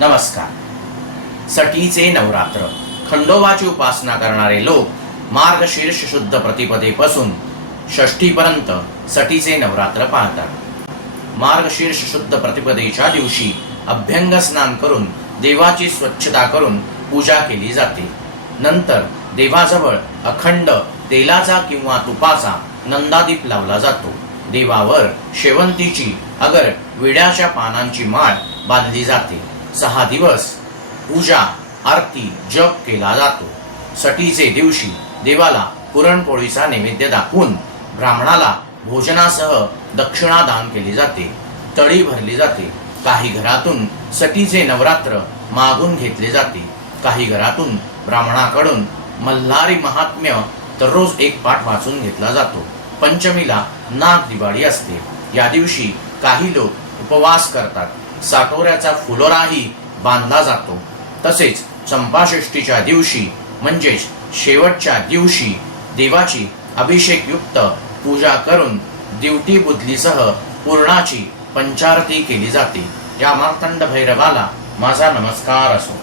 नमस्कार. सटीचे नवरात्र. खंडोबाची उपासना करणारे लोक मार्गशीर्ष शुद्ध प्रतिपदेपासून षष्ठीपर्यंत सटीचे नवरात्र पाळतात. मार्गशीर्ष शुद्ध प्रतिपदेच्या दिवशी अभ्यंग स्नान करून देवाची स्वच्छता करून पूजा केली जाते. नंतर देवाजवळ अखंड तेलाचा किंवा तुपाचा नंदादीप लावला जातो. देवावर शेवंतीची अगर विड्याच्या पानांची माळ बांधली जाते. 6 दिवस पूजा आरती जप केला जातो. सटीचे दिवशी देवाला पुरणपोळीचा नैवेद्य दाखवून ब्राह्मणाला भोजनासह दक्षिणा दान केली जाते. तळी भरली जाते. काही घरातून सटीचे नवरात्र मागून घेतले जाते. काही घरातून ब्राह्मणाकडून मल्हारी महात्म्य दररोज एक पाठ वाचून घेतला जातो. पंचमीला नाग दिवाळी असते. या दिवशी काही लोक उपवास करतात. साटोऱ्याचा फुलोराही बांधला जातो. तसेच चंपाषष्ठीच्या दिवशी म्हणजेच शेवटच्या दिवशी देवाची अभिषेकयुक्त पूजा करून दिवटी बुदलीसह पूर्णाची पंचारती केली जाते. या मार्तंड भैरवाला माझा नमस्कार असो.